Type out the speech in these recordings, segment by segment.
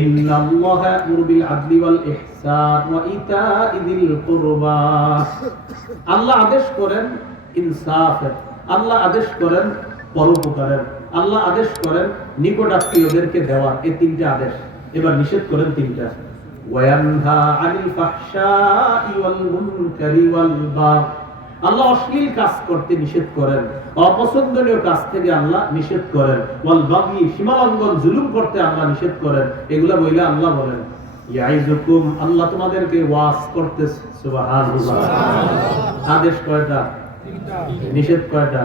ইন্নাল্লাহা ইয়া'মুরু বিল আদলি ওয়াল ইহসান ওয়া ইতা'i যিল কুরবা। আল্লাহ আদেশ করেন ইনসাফের, আল্লাহ আদেশ করেন পরোপকারের, আল্লাহ আদেশ করেন নিকটাত্মীয়দেরকে দেওয়ার। এই তিনটা আদেশ। এবার নিষেধ করেন তিনটা। ওয়া ইয়ানহা আনিল ফাহশাই ওয়াল মুনকারি ওয়াল বাগ। আল্লাহ অশ্লীল কাজ করতে নিষেধ করেন, অপছন্দনীয় কাজ থেকে আল্লাহ নিষেধ করেন, ওয়াল বাগি সীমালঙ্ঘন জুলুম করতে আল্লাহ নিষেধ করেন। এগুলা বইলা আল্লাহ বলেন ইয়াইজুকুম, আল্লাহ তোমাদেরকে ওয়াজ করতেছে। সুবহানাল্লাহ। আদেশ কয়টা? নিষেধ কয়টা?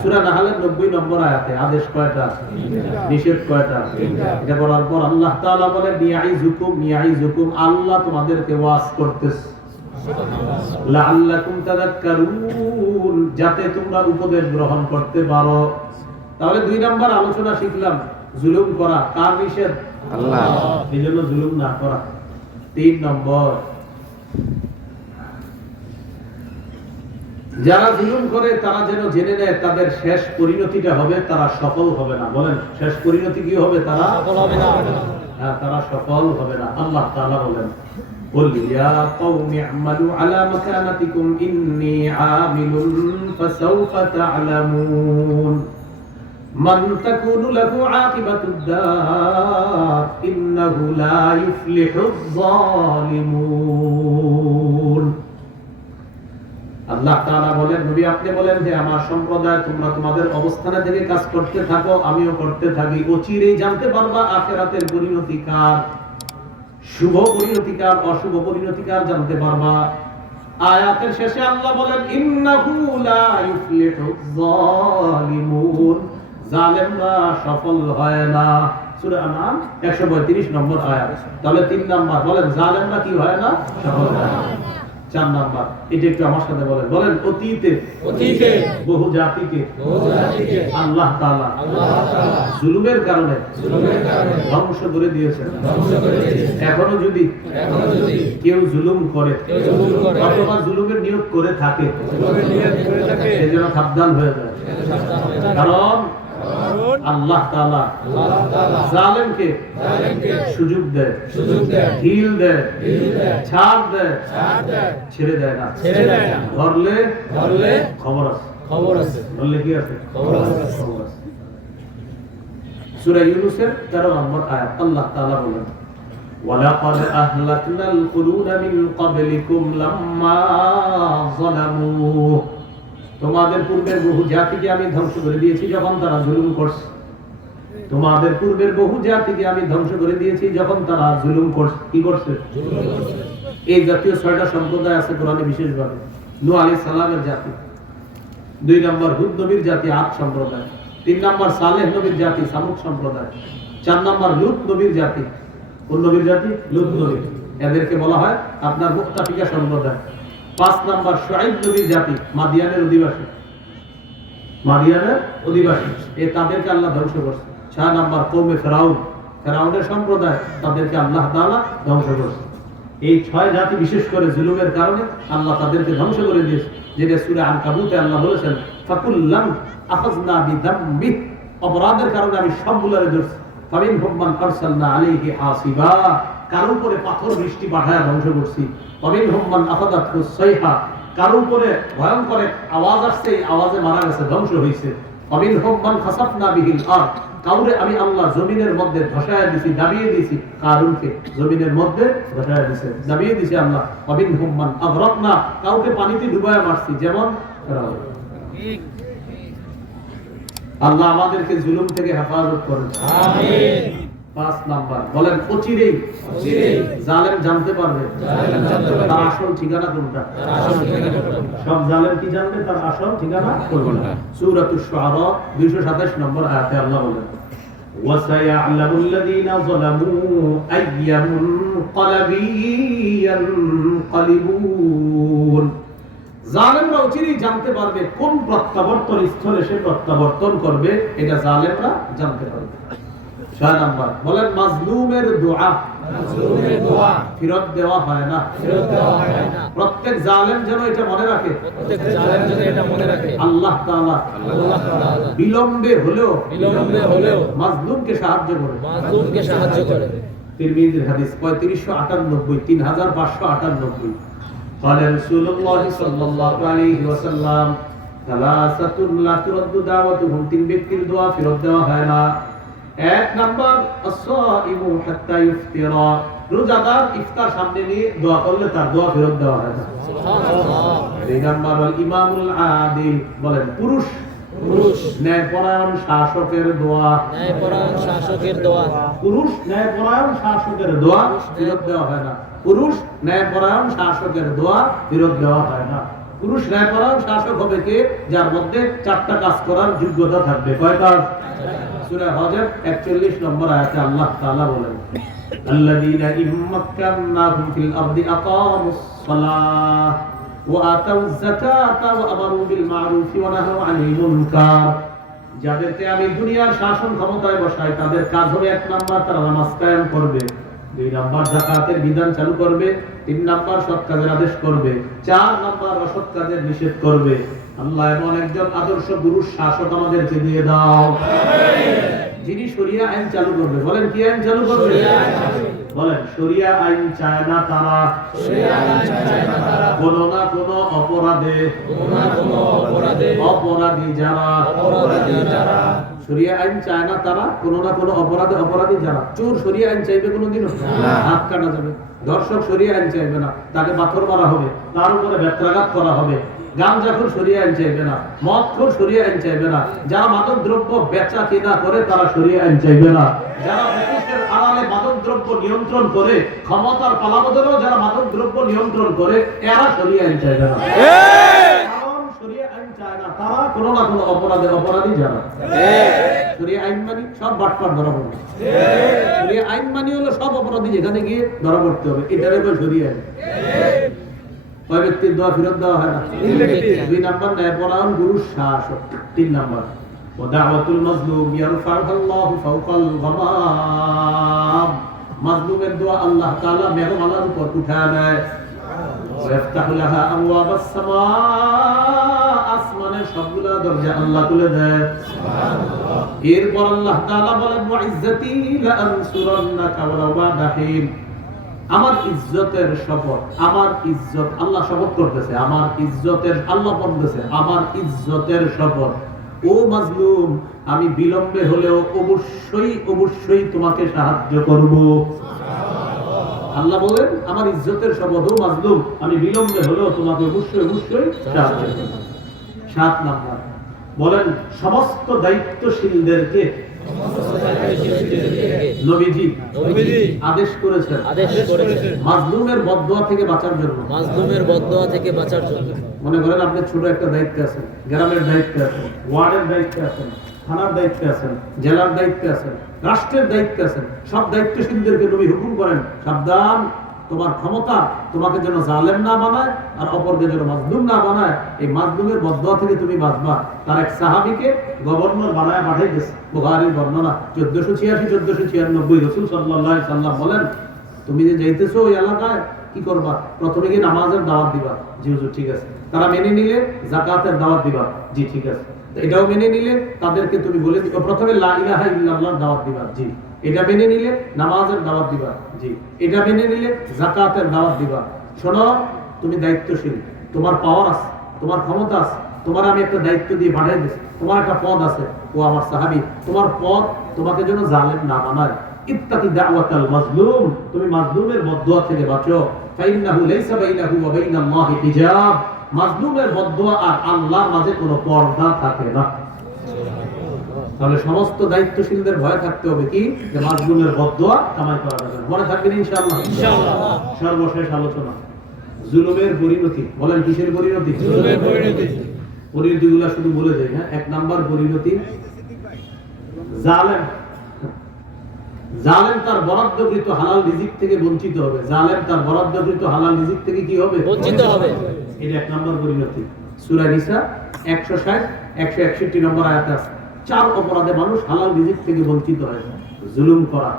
সূরা নাহলের 90 নম্বর আয়াতে আদেশ কয়টা? নিষেধ কয়টা? এটা বলার পর আল্লাহ তাআলা বলেন ইয়াইজুকুম, আল্লাহ তোমাদেরকে ওয়াজ করতেছে লাআল্লাকুম তাযাক্কারুন, যাতে তোমরা উপদেশ গ্রহণ করতে পারো। তাহলে 2 নাম্বার আলোচনা শিখলাম জুলুম করা কার নিষেধ? আল্লাহ। এজন্য জুলুম না করা। 3 নম্বর, যারা জুলুম করে তারা যেন জেনে নেয় তাদের শেষ পরিণতিটা হবে তারা সফল হবে না। বলেন শেষ পরিণতি কি হবে? তারা সফল হবে না। হ্যাঁ, তারা সফল হবে না। আল্লাহ তাআলা বলেন قل يا قوم اعملوا على مكانتكم إني عامل فسوف تعلمون من تكون له عاقبة الدار إنه لا يفلح الظالمون। আল্লাহ তাআলা বলেন নবী আপনি বলেন যে আমার সম্প্রদায় তোমরা তোমাদের অবস্থানে থেকে কাজ করতে থাকো, আমিও করতে থাকি। অচিরেই জানতে পারবা আখিরাতের পরিণতি কার, শুভ পরিণতিকার অশুভ পরিণতিকার জানতে পারবা। আয়াতের শেষে আল্লাহ বলেন ইন্নাহু লা ইউফলিহুয যালিমুন, জালেমরা সফল হয় না। সূরা আনআম 132 নম্বর আয়াত। তাহলে 3 নাম্বার বলেন জালেমরা কি হয় না? সফল হয় না। 4 নাম্বার এটা একটু আমার সাথে বলেন। বলেন অতীতে বহু জাতিকে আল্লাহ তাআলা জুলুমের কারণে ধ্বংস করে দিয়েছেন। এখনো যদি কেউ জুলুম করে অথবা জুলুমের নিয়োগ করে থাকে সেজন্য সাবধান হয়ে যায়। কারণ আল্লাহ তাআলা জালেমকে সুযোগ দেয়, ঢিল দেয়, ছাড় দেয়, ছেড়ে দেয় না। ধরলে খবর আছে, ধরলে কি আছে? খবর আছে। সূরা ইউনূসের 13 নম্বর আয়াত আল্লাহ তাআলা বলেন ওয়ালাকাদ আহলাকনাল কুরুনা মিন ক্বাবলিকুম লাম্মা যালামু, তোমাদের পূর্বের বহু জাতিকে আমি ধ্বংস করে দিয়েছি যখন তারা জুলুম করছে। তোমাদের পূর্বের বহু জাতিকে আমি ধ্বংস করে দিয়েছি যখন তারা জুলুম করছে। কি করছে? এই জাতীয় 6টা সম্প্রদায় আছে কোরআনে বিশেষভাবে। নূহ আলাইহিস সালামের জাতি, 2 নম্বর হুদ নবীর জাতি আদ সম্প্রদায়, 3 নম্বর সালেহ নবীর জাতি সামুদ সম্প্রদায়, 4 নম্বর লূত নবীর জাতি। কোন নবীর জাতি? লূত নবী। এদেরকে বলা হয় আপনার মুত্তাফিকা সম্প্রদায়। 5 নম্বর শুআইব নবীর জাতি, মাদিয়ানের অধিবাসী। তাদেরকে আল্লাহ ধ্বংস করছে। 6 নম্বর কওমে ফেরাউনের সম্প্রদায়, তাদেরকে আল্লাহ তাআলা ধ্বংস করছে। এই 6 জাতি বিশেষ করে জুলুমের কারণে আল্লাহ তাদেরকে ধ্বংস করে দিয়েছে। যেটা সূরা আনকাবুতে আল্লাহ বলেছেন ফাকুল্লাম আখাযনা বিযামবি, অপরাধের কারণে আমি সবগুলোরে ধরছি। ফামিনহুম মান আরসালনা আলাইহি হাসিবা, কার উপরে পাথর বৃষ্টি পাঠায়া ধ্বংস করছি। ফামিনহুম মান আখাযাতহু সাইহা, কার উপরে ভয়ঙ্কর আওয়াজ আসছে, এই আওয়াজে মারা গেছে, ধ্বংস হইছে। ফামিনহুম মান খাসাফনা বিহিল আরদ, কাউরে আমি আল্লাহ জমিনের মধ্যে ধসায়া দিছি, দাবিয়ে দিছি। কারুনকে জমিনের মধ্যে ধসায়া দিছে, দাবিয়ে দিছি আল্লাহ। ফামিনহুম মান আগরাকনা, কাউকে পানিতে ডুবায়া মারছি, যেমন ফেরাউন। আল্লাহ আমাদেরকে জুলুম থেকে হেফাজত করেন, আমিন। 5 নাম্বার বলেন অচিরেই জালেম জানতে পারবে তার আসল ঠিকানা কোনটা। সব জালেম কি জানবে? তার আসল ঠিকানা কোনটা। সূরাতুশ শুআরা 227 নম্বর আয়াতে আল্লাহ বলেন ওয়াসায়া'লামুল লাযীনা যালামু আইয়া মুনকালাবি ইয়ানকালিবুন, জালেমরা অচিরেই জানতে পারবে কোন প্রত্যাবর্তন স্থলে সে প্রত্যাবর্তন করবে। এটা জালেমরা জানতে পারবে। 6 নাম্বার বলেন মাজলুমের দোয়া ফেরত দেওয়া হয় না। প্রত্যেক জালেম যেন এটা মনে রাখে, আল্লাহ তাআলা বিলম্বে হলেও মাজলুমকে সাহায্য করে। তিরমিজির হাদিস 3598 3598 قال رسول الله صلى الله عليه وسلم ثلاثه لا ترد دعوتهم তিন ব্যক্তির দোয়া ফেরত দেওয়া হয় না। এক নাম্বার as-সাইমু হাত্তা ইফতিরা, রোজাদার ইফতার সামনে নিয়ে দোয়া করলে তার দোয়া ফেরত দেওয়া হয় না। সুবহানাল্লাহ। দুই নাম্বার আল ইমামুল আদিল, বলেন পুরুষ ন্যায়পরায়ণ শাসকের দোয়া, ন্যায়পরায়ণ শাসকের দোয়া, পুরুষ ন্যায়পরায়ণ শাসকের দোয়া ফেরত দেওয়া হয় না। পুরুষ ন্যায়পরায়ণ শাসকের দোয়া ফেরত দেওয়া হয় না। পুরুষ ন্যায়পরায়ণ শাসক হবে কে? যার মধ্যে চারটা কাজ করার যোগ্যতা থাকবে। কয় কাজ? সূরা হজের 41 নম্বর আয়াতে আল্লাহ তাআলা বলেন, আল্লাযীনা ইম্মাক্কান্নাহুম ফিল আরদি আকামুস সালাহ ওয়া আতাউয যাকাতা ওয়া আমারু বিল মা'রুফি ওয়া নাহাউ আনিল মুনকার। যাদেরকে আমি দুনিয়ার শাসন ক্ষমতায় বসাই, তাদের কাজ হবে এক নাম্বার তারা নামাজ কায়েম করবে, দুই নাম্বার যাকাতের বিধান চালু করবে, তিন নাম্বার সৎ কাজের আদেশ করবে, চার নাম্বার অসৎ কাজের নিষেধ করবে। আল্লাহ এমন একজন আদর্শ পুরুষ শাসক আমাদেরকে দিয়ে দাও, যিনি শরিয়া আইন চালু করবে। বলেন কি আইন চালু করবে? বলেন শরিয়া আইন চায় না তারা কোন না কোন অপরাধে অপরাধী যারা শরিয়া আইন চায় না তারা কোন না কোন অপরাধে অপরাধী যারা। চোর শরিয়া আইন চাইবে কোনোদিনও? হাত কাটা যাবে। দর্শক শরিয়া আইন চাইবে না, তাকে পাথর মারা হবে, তার উপরে বেত্রাঘাত করা হবে। গাঁজাখোর শরিয়া আইন চাইবে না, মদখোর শরিয়া আইন চাইবে না, যারা মাদক দ্রব্য বেচা কেনা করে তারা শরিয়া আইন চাইবে না, যারা মুখোশের আড়ালে মাদক দ্রব্য নিয়ন্ত্রণ করে ক্ষমতার পালাবদলেও যারা মাদক দ্রব্য নিয়ন্ত্রণ করে এরা শরিয়া আইন চাইবে না। কারণ শরিয়া আইন চায় না তারা কোনো না কোনো অপরাধে অপরাধী যারা। শরিয়া আইন মানি সব বাটপার ধরা পড়বে। শরিয়া আইন মানি হলো সব অপরাধী যেখানে গিয়ে ধরা পড়তে হবে, এটারে কয় শরিয়া আইন। কয় ব্যক্তির দোয়া ফেরত দেওয়া হয় না? দুই নাম্বার ন্যায়পরায়ণ পুরুষ শাসক। তিন নাম্বার ওয়াদাওয়াতুল মাজলুম ইয়ারফাউহুল্লাহু ফাওকাল গামাম, মাজলুমের দোয়া আল্লাহ তাআলা মেঘমালার উপর উঠায় নেয়। ওয়াফতাহু লাহা আবওয়াবাস সামা, আসমানের সবগুলা দরজা আল্লাহ খুলে দেয়। সুবহানাল্লাহ। এরপর আল্লাহ তাআলা বলেন ওয়া ইজ্জাতি লা আনসুরান্নাকা ওয়ালাউ বা'দা হিন, আমার ইজ্জতের শপথ, আমার ইজ্জত আল্লাহ শপথ করতেছে, আমার ইজ্জতের আল্লাহ বলতেছে আমার ইজ্জতের শপথ, ও মাজলুম আমি বিলম্বে হলেও অবশ্যই অবশ্যই তোমাকে সাহায্য করব। আল্লাহ বলেন আমার ইজ্জতের শপথ, ও মাজলুম আমি বিলম্বে হলেও তোমাকে অবশ্যই অবশ্যই সাহায্য করব। 7 নাম্বার বলেন সমস্ত দায়িত্বশীলদেরকে নবীজি আদেশ করেছেন মাজলুমের বদদোয়া থেকে বাঁচার জন্য। মাজলুমের বদদোয়া থেকে বাঁচার জন্য। মনে করেন আপনি ছোট একটা দায়িত্বে আছেন, গ্রামের দায়িত্বে আছেন, ওয়ার্ডের দায়িত্বে আছেন, থানার দায়িত্বে আছেন, জেলার দায়িত্বে আছেন, রাষ্ট্রের দায়িত্বে আছেন। সব দায়িত্বশীলদেরকে নবী হুকুম করেন সাবধান, তোমার ক্ষমতা তোমাকে যেন জালেম না বানায় আর অপরকে যেন মাজলুম না বানায়। এই মাজলুমের বদদোয়া থেকে তুমি বাঁচবা। তার এক সাহাবীকে গভর্নর বানায় পাঠাইতেছে, বুখারীর বর্ণনা 1486-1496 রাসূল সাল্লাল্লাহু আলাইহি সাল্লাম বলেন তুমি যে যাইতেছো ওই এলাকায় কি করবা? প্রথমে গিয়ে নামাজের দাওয়াত দিবা। জি হুজুর ঠিক আছে। তারা মেনে নিলে যাকাতের দাওয়াত দিবা। জি ঠিক আছে। এটাও মেনে নিলে তাদেরকে তুমি বলে দিবা প্রথমে লা ইলাহা ইল্লাল্লাহর দাওয়াত দিবা। জি এটা মেনে নিলে নামাজের দাওয়াত দিবা। জি এটা মেনে নিলে যাকাতের দাওয়াত দিবা। শোনো তুমি দায়িত্বশীল, তোমার পাওয়ার আছে, তোমার ক্ষমতা আছে, তোমার আমি একটা দায়িত্ব দিয়ে পাঠাই দিয়েছি, তোমার একটা পদ আছে, ও আমার সাহাবী, তোমার পদ তোমাকে যেন জালেম না বানায়। ইত্তাকি দাওয়াতাল মাজলুম, তুমি মাজলুমের বদদোয়া থেকে বাঁচো। ফাইন্নাহু লাইসা বাইনাহু ওয়া বাইনাল্লাহি হিজাব, মাজলুমের বদদোয়া আর আল্লাহর মাঝে কোনো পর্দা থাকে না। তাহলে সমস্ত দায়িত্বশীলদের ভয় থাকতে হবে কি যে মাজলুমের বদদোয়া কামাই করা যাবে না। মনে থাকবেন ইনশাআল্লাহ। ইনশাআল্লাহ। সর্বশেষ আলোচনা জুলুমের পরিণতি। বলেন কিসের পরিণতি? জুলুমের পরিণতি। পরিণতিগুলো শুধু বলে যাই। হ্যাঁ, 1 নাম্বার পরিণতি জালেম। জালেম তার বরাদ্দকৃত হালাল রিজিক থেকে বঞ্চিত হবে। জালেম তার বরাদ্দকৃত হালাল রিজিক থেকে কি হবে? বঞ্চিত হবে। এটা 1 নাম্বার পরিণতি। সূরা নিসা 160 161 নম্বর আয়াতে আছে 4 অপরাধে মানুষ হালাল রিজিক থেকে বঞ্চিত হয়। জুলুম করা,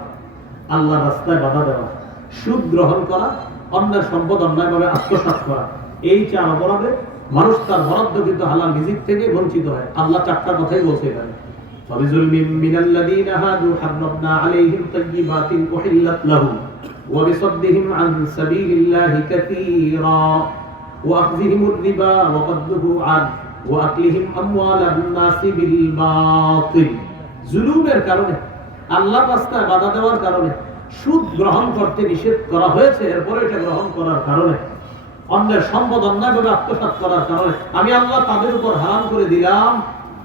আল্লাহর রাস্তায় বাধা দেওয়া, সুদ গ্রহণ করা, অন্যের সম্পদ অন্যায়ভাবে আত্মসাৎ করা। এই 4 অপরাধে মানুষ তার বরাদ্দকৃত হালাল রিজিক থেকে বঞ্চিত হয়। আল্লাহ 4টা কথাই বলছে এখানে। وبظلم من الذين هادوا حرمنا عليهم طيبات أحلت لهم وبصدهم عن سبيل الله كثيرا وأخذهم الربا وقد نهوا عنه وأكلهم أموال الناس بالباطل জুলুমের কারণে আল্লাহর রাস্তায় বাধা দেওয়ার কারণে সুদ গ্রহণ করতে নিষেধ করা হয়েছে, এরপরে এটা গ্রহণ করার কারণে অন্যের সম্পদ অন্যায়ভাবে আত্মসাৎ করার কারণে আমি আল্লাহ তাদের উপর হারাম করে দিলাম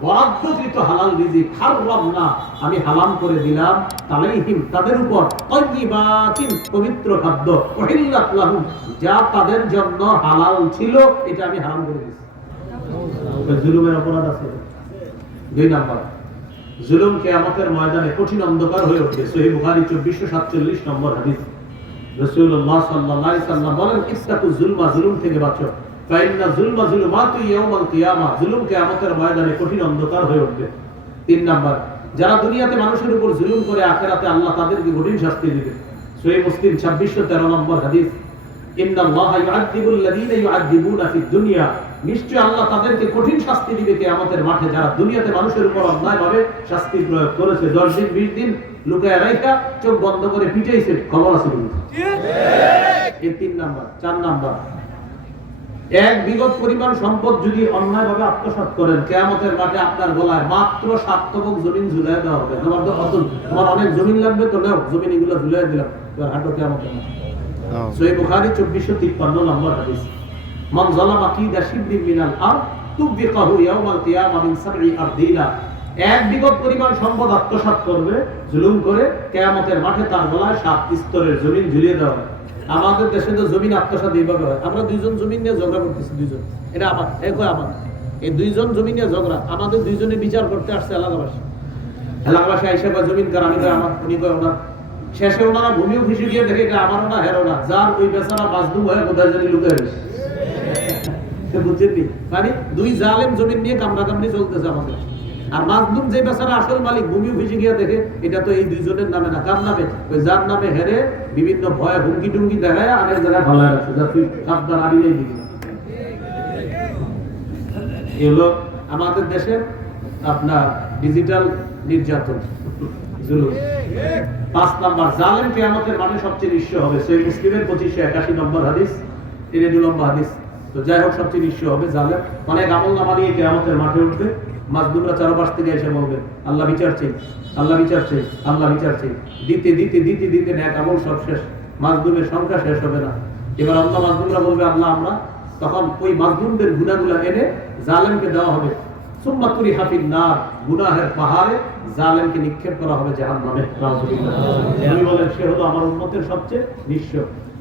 বরাদ্দকৃত হালাল রিজিক, হারামনা আমি হারাম করে দিলাম তালাইহিম তাদের উপর তাইয়িবাতিন পবিত্র খাদ্য উহিল্লাত লাহুম যা তাদের জন্য হালাল ছিল এটা আমি হারাম করে দিয়েছি। জুলুমের অপরাধ আছে। 2 নাম্বার, জুলুম কিয়ামতের ময়দানে কঠিন অন্ধকার হয়ে উঠবে। সহিহ বুখারী 2447 নম্বর হাদিস, রাসূলুল্লাহ সাল্লাল্লাহু আলাইহি সাল্লাম বলেন ইসতাকু যুলমা, জুলুম থেকে বাঁচো, ফাইন্না যুলমা যুলমাতু ইয়াউমাল কিয়ামা, জুলুম কিয়ামতের ময়দানে কঠিন অন্ধকার হয়ে উঠবে। 3 নাম্বার, যারা দুনিয়াতে মানুষের উপর জুলুম করে আখিরাতে আল্লাহ তাদেরকে কঠিন শাস্তি দিবে। সহিহ মুসলিম 2613 নম্বর হাদিস, ইন্নাল্লাহা ইউআযযিবুল লাযীনা ইউআযযিবুনা ফিদ দুনিয়া, নিশ্চয় আল্লাহ তাদেরকে কঠিন শাস্তি দিবে কিয়ামতের মাঠে যারা দুনিয়াতে মানুষের উপর অন্যায়ভাবে শাস্তি প্রয়োগ করেছে। 10 দিন 20 দিন লুকায় রাখা চোখ বন্ধ করে পিটাইছে, খবর আছে কিন্তু। এই 3 নাম্বার। 4 নাম্বার, এক বিগত পরিমাণ সম্পদ যদি অন্যায়ভাবে আত্মসাৎ করেন কিয়ামতের মাঠে আপনার গলায় মাত্র 7 তবক জমিন ঝুলিয়ে দেওয়া হবে। তোমার অনেক জমিন লাগবে তো নাও, জমিন এগুলো ঝুলিয়ে দিলাম, এবার হাঁটো কিয়ামতের মাঠে। সহিহ বুখারী 2453 নম্বর হাদিস, মান যালামা কিদা শিবরিন মিনাল আরদ তুবিকাহু ইয়াউমাল কিয়ামা মিন 7 আরদিনা, এক বিগত পরিমাণ সম্পদ আত্মসাৎ করবে জুলুম করে কিয়ামতের মাঠে তার গলায় 7 স্তরের জমিন ঝুলিয়ে দেওয়া হবে। আমাদের দেশে তো জমিন আত্মসাৎ এইভাবে হয়, আমরা 2 জন জমিন নিয়ে ঝগড়া করতেছি, 2 জন, এটা আমার একই আমার, এই 2 জন জমিন নিয়ে ঝগড়া, আমাদের 2 জনে বিচার করতে আসছে এলাকাবাসী। এলাকাবাসী আইসা কয় জমিন কার, আমি কই আমার, উনি কয় ওনার। শেষে ওনারা ভূমিও খুশি গিয়ে দেখে এটা আমারও না হেরো না, যার ওই বেচারা মাজলুম হয়ে কোথায় জানি লুকিয়ে গেছে। বুঝছেন নি? মানে 2 জালেম জমিন নিয়ে কামড়াকামড়ি চলতেছে আমাদের, আর মাজলুম যে বেচারা আসল মালিক ভূমিও খুশি গিয়ে দেখে এটা তো এই 2 জনের নামে না, কার নামে, ওই যার নামে হেরে বিভিন্ন ভয়ে হুমকি টুমকি দেখায় আরেক জায়গায় ভালো আছে, যা তুই সাবধান আমি নেই দিবি। এগুলো আমাদের দেশের আপনার ডিজিটাল নির্যাতন, জুলুম। 5 নাম্বার, জালেম কিয়ামতের মাঠে সবচেয়ে নিঃস্ব হবে। সহিহ মুসলিমের 2581 নম্বর হাদিস, 3 নম্বর হাদিস। তো যাই হোক, সবচেয়ে নিঃস্ব হবে জালেম, অনেক আমলনামা নিয়ে কিয়ামতের মাঠে উঠবে। মাজলুমরা চারপাশ থেকে এসে বলবে আল্লাহ বিচার চাই, আল্লাহ বিচার চাই, আল্লাহ বিচার চাই, দিতে দিতে দিতে দিতে নেক আমল সব শেষ, মাজলুমের সংখ্যা শেষ হবে না। এবার আল্লাহ মাজলুমরা বলবে আল্লাহ আমরা, তখন ওই মাজলুমদের গুনাহগুলো এনে জালেমকে দেওয়া হবে। সুম্মা তুরিহা ফিন নার, গুনাহের পাহাড়ে জালেমকে নিক্ষেপ করা হবে জাহান্নামে। নবী বলেন সে হলো আমার উম্মতের সবচেয়ে নিঃস্ব।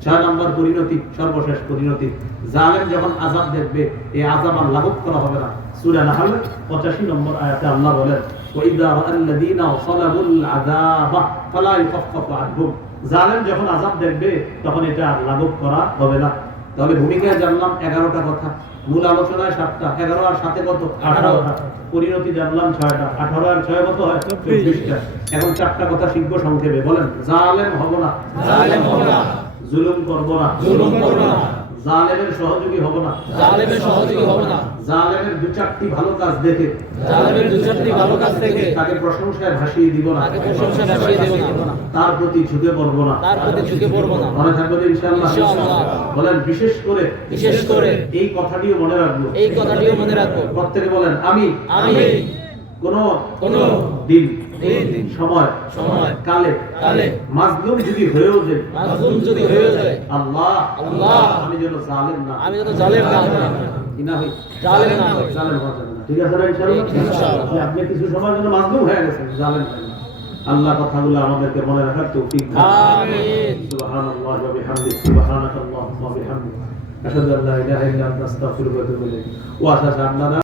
6 নম্বর পরিণতি, সর্বশেষ পরিণতি, জালেম যখন আযাব দেখবে এই আযাব আর লাঘব করা হবে না। সূরা নাহল 85 নম্বর আয়াতে আল্লাহ বলেন ওয়াইদা রাআল্লাযীনা সালাবুল আযাবা ফালা ইউখাফফাফু আনহুম, জালেম যখন আযাব দেখবে তখন এটা আর লাঘব করা হবে না। তাহলে ভূমিকায় জানলাম 11টা কথা, মূল আলোচনায় 7টা, 11 আর 7 কত 18টা, পরিণতি জানলাম 6টা, 18 আর 6 কত হয় 24টা। এখন 4টা কথা শিখব সংক্ষেপে। বলেন জালেম হব না, জালেম হব না, জুলুম করব না, জুলুম করব না, জালেমের সহযোগী হব না, জালেমের সহযোগী হব না, জালেমের 2-4টি ভালো কাজ দেখে, জালেমের 2-4টি ভালো কাজ থেকে তাকে প্রশংসায় ভাসিয়ে দিব না, তাকে প্রশংসায় ভাসিয়ে দেব না, তার প্রতি ঝুঁকে পড়ব না, তার প্রতি ঝুঁকে পড়ব না। মনে থাকবে তো ইনশাআল্লাহ? ইনশাআল্লাহ। বলেন বিশেষ করে এই কথাটিও মনে রাখবো, এই কথাটিও মনে রাখবো। প্রত্যেকে বলেন আমি কোনো দিন দিন, সময় কালে মাজলুম যদি হয়েও যায়, মাজলুম যদি হয়ে যায়, আল্লাহ আমি যেন জালেম না, আমি যেন জালেম না কি না হই, জালেম না হই। জালেম হওয়া যাবে না। ঠিক আছে না ইনশাআল্লাহ? ইনশাআল্লাহ। আপনি কিছু সময়ের জন্য মাজলুম হয়ে গেছেন, জালেম হবেন না। আল্লাহ কথাগুলো আমাদেরকে মনে রাখার তৌফিক দান। আমিন। সুবহানাল্লাহি ওয়া বিহামদিহি, সুবহানাকাল্লাহুম্মা ওয়া বিহামদিকা, আশহাদু আল্লা ইলাহা ইল্লা আনতা, আস্তাগফিরুকা ওয়া আতুবু ইলাইক। ওয়া আশহাদু আন্না